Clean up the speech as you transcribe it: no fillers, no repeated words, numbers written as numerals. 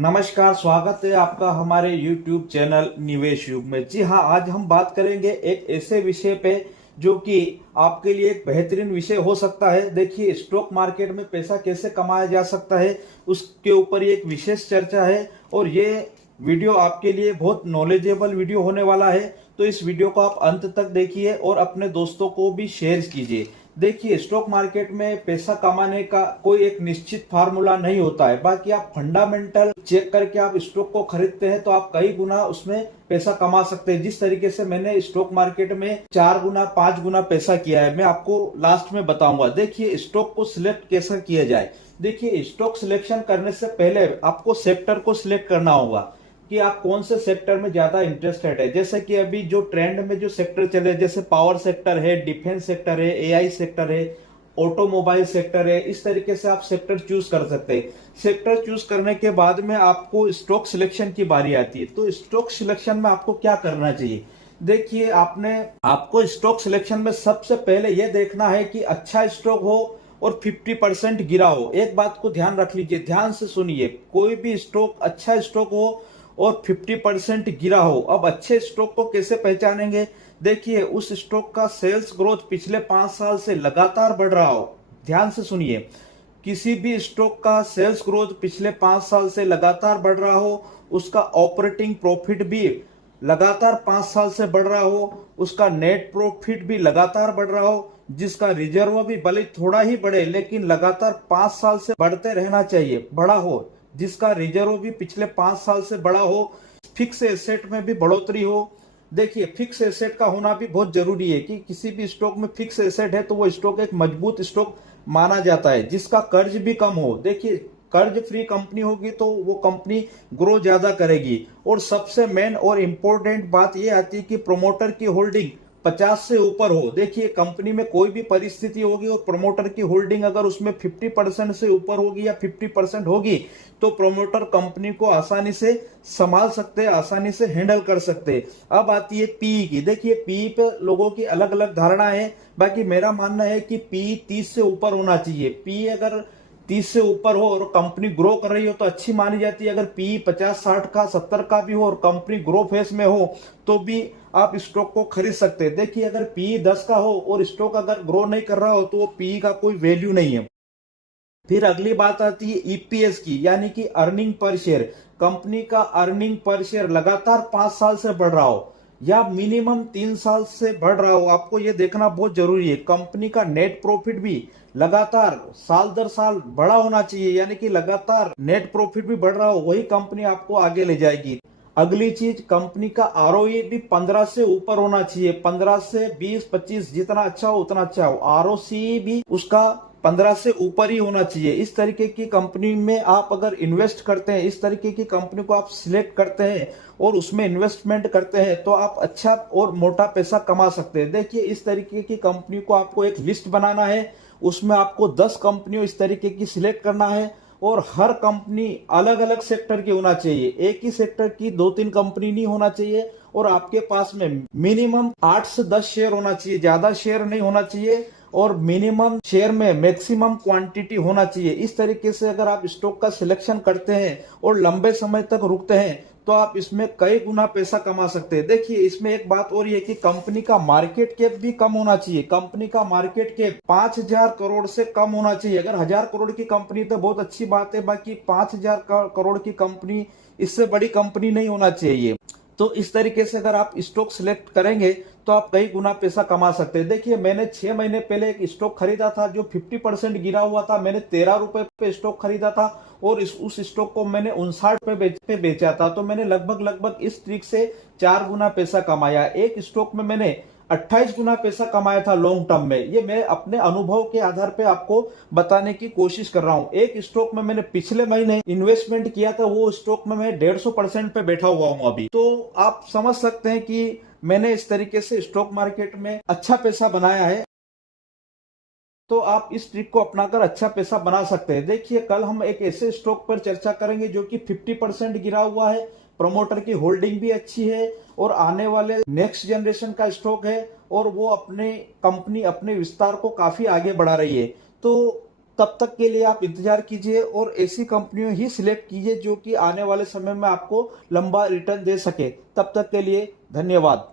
नमस्कार, स्वागत है आपका हमारे YouTube चैनल निवेश युग में। जी हाँ, आज हम बात करेंगे एक ऐसे विषय पे जो कि आपके लिए एक बेहतरीन विषय हो सकता है। देखिए, स्टॉक मार्केट में पैसा कैसे कमाया जा सकता है, उसके ऊपर एक विशेष चर्चा है और ये वीडियो आपके लिए बहुत नॉलेजेबल वीडियो होने वाला है। तो इस वीडियो को आप अंत तक देखिए और अपने दोस्तों को भी शेयर कीजिए। देखिए, स्टॉक मार्केट में पैसा कमाने का कोई एक निश्चित फार्मूला नहीं होता है। बाकी आप फंडामेंटल चेक करके आप स्टॉक को खरीदते हैं तो आप कई गुना उसमें पैसा कमा सकते हैं। जिस तरीके से मैंने स्टॉक मार्केट में 4 गुना 5 गुना पैसा किया है, मैं आपको लास्ट में बताऊंगा। देखिए, स्टॉक को सिलेक्ट कैसे किया जाए। देखिए, स्टॉक सिलेक्शन करने से पहले आपको सेक्टर को सिलेक्ट करना होगा कि आप कौन से सेक्टर में ज्यादा इंटरेस्टेड है। जैसे कि अभी जो ट्रेंड में जो सेक्टर चले, जैसे पावर सेक्टर है, डिफेंस सेक्टर है, एआई सेक्टर है, ऑटोमोबाइल सेक्टर है, इस तरीके से आप सेक्टर चूज कर सकते हैं। सेक्टर चूज करने के बाद में आपको स्टॉक सिलेक्शन की बारी आती है। तो स्टॉक सिलेक्शन में आपको क्या करना चाहिए। देखिए, आपको स्टॉक सिलेक्शन में सबसे पहले यह देखना है कि अच्छा स्टॉक हो और 50% गिरा हो। एक बात को ध्यान रख लीजिए, ध्यान से सुनिए। कोई भी स्टॉक अच्छा स्टॉक हो और 50% गिरा हो। अब अच्छे स्टॉक को कैसे पहचानेंगे। देखिए, उस स्टॉक का सेल्स ग्रोथ पिछले 5 साल से लगातार बढ़ रहा हो। ध्यान से सुनिए, किसी भी स्टॉक का सेल्स ग्रोथ पिछले 5 साल से लगातार बढ़ रहा हो, उसका ऑपरेटिंग प्रॉफिट भी लगातार 5 साल से बढ़ रहा हो, उसका नेट प्रॉफिट भी लगातार बढ़ रहा हो, जिसका रिजर्व भी भले थोड़ा ही बढ़े लेकिन लगातार 5 साल से बढ़ते रहना चाहिए, बड़ा हो, जिसका रिजर्व भी पिछले 5 साल से बड़ा हो, फिक्स एसेट में भी बढ़ोतरी हो। देखिए, फिक्स एसेट का होना भी बहुत जरूरी है कि किसी भी स्टॉक में फिक्स एसेट है तो वो स्टॉक एक मजबूत स्टॉक माना जाता है, जिसका कर्ज भी कम हो। देखिए, कर्ज फ्री कंपनी होगी तो वो कंपनी ग्रो ज्यादा करेगी। और सबसे मेन और इम्पोर्टेंट बात ये आती है कि प्रोमोटर की होल्डिंग 50 से ऊपर हो। देखिए, कंपनी में कोई भी परिस्थिति होगी और प्रोमोटर की होल्डिंग अगर उसमें 50% से ऊपर होगी या 50% होगी तो प्रोमोटर कंपनी को आसानी से संभाल सकते हैं, आसानी से हैंडल कर सकते हैं। अब आती है पीई की। देखिए, पीई पे लोगों की अलग अलग धारणा है। बाकी मेरा मानना है कि पीई 30 से ऊपर होना चाहिए। पीई अगर 30 से ऊपर हो और कंपनी ग्रो कर रही हो तो अच्छी मानी जाती है। अगर पी 50 60 का 70 का भी हो और कंपनी ग्रो फेस में हो तो भी आप स्टॉक को खरीद सकते हैं। देखिए, अगर पी 10 का हो और स्टॉक अगर ग्रो नहीं कर रहा हो तो वो पी का कोई वैल्यू नहीं है। फिर अगली बात आती है ईपीएस की, यानी कि अर्निंग पर शेयर। कंपनी का अर्निंग पर शेयर लगातार 5 साल से बढ़ रहा हो या मिनिमम 3 साल से बढ़ रहा हो, आपको यह देखना बहुत जरूरी है। कंपनी का नेट प्रॉफिट भी लगातार साल दर साल बड़ा होना चाहिए, यानी कि लगातार नेट प्रॉफिट भी बढ़ रहा हो, वही कंपनी आपको आगे ले जाएगी। अगली चीज, कंपनी का आरओई भी 15 से ऊपर होना चाहिए। 15 से 20 25 जितना अच्छा हो उतना अच्छा हो। आरओसी भी उसका 15 से ऊपर ही होना चाहिए। इस तरीके की कंपनी में आप अगर इन्वेस्ट करते हैं, इस तरीके की कंपनी को आप सिलेक्ट करते हैं और उसमें इन्वेस्टमेंट करते हैं तो आप अच्छा और मोटा पैसा कमा सकते हैं। देखिए, इस तरीके की कंपनी को आपको एक लिस्ट बनाना है, उसमें आपको 10 कंपनियों इस तरीके की सिलेक्ट करना है और हर कंपनी अलग अलग सेक्टर की होना चाहिए। एक ही सेक्टर की 2-3 कंपनी नहीं होना चाहिए और आपके पास में मिनिमम 8 से 10 शेयर होना चाहिए, ज्यादा शेयर नहीं होना चाहिए और मिनिमम शेयर में मैक्सिमम क्वांटिटी होना चाहिए। इस तरीके से अगर आप स्टॉक का सिलेक्शन करते हैं और लंबे समय तक रुकते हैं तो आप इसमें कई गुना पैसा कमा सकते हैं। देखिए, इसमें एक बात और ये कि कंपनी का मार्केट कैप भी कम होना चाहिए। कंपनी का मार्केट कैप 5,000 करोड़ से कम होना चाहिए। अगर 1,000 करोड़ की कंपनी तो बहुत अच्छी बात है, बाकी 5,000 करोड़ की कंपनी, इससे बड़ी कंपनी नहीं होना चाहिए। तो इस तरीके से अगर आप स्टॉक सिलेक्ट करेंगे तो आप कई गुना पैसा कमा सकते हैं। देखिए, मैंने 6 महीने पहले एक स्टॉक खरीदा था जो 50% गिरा हुआ था। मैंने 13 रुपए पे स्टॉक खरीदा था और उस स्टॉक को मैंने 59 पे बेचा था। तो मैंने लगभग इस ट्रिक से 4 गुना पैसा कमाया। एक स्टॉक में मैंने 28 गुना पैसा कमाया था लॉन्ग टर्म में। ये मैं अपने अनुभव के आधार पे आपको बताने की कोशिश कर रहा हूं। एक स्टॉक में मैंने पिछले महीने इन्वेस्टमेंट किया था, वो स्टॉक में मैं 150% पे बैठा हुआ हूं अभी। तो आप समझ सकते हैं कि मैंने इस तरीके से स्टॉक मार्केट में अच्छा पैसा बनाया है। तो आप इस ट्रिक को अपनाकर अच्छा पैसा बना सकते हैं। देखिए, कल हम एक ऐसे स्टॉक पर चर्चा करेंगे जो कि 50% गिरा हुआ है, प्रमोटर की होल्डिंग भी अच्छी है और आने वाले नेक्स्ट जनरेशन का स्टॉक है और वो अपने कंपनी अपने विस्तार को काफी आगे बढ़ा रही है। तो तब तक के लिए आप इंतजार कीजिए और ऐसी कंपनियों ही सिलेक्ट कीजिए जो कि आने वाले समय में आपको लंबा रिटर्न दे सके। तब तक के लिए धन्यवाद।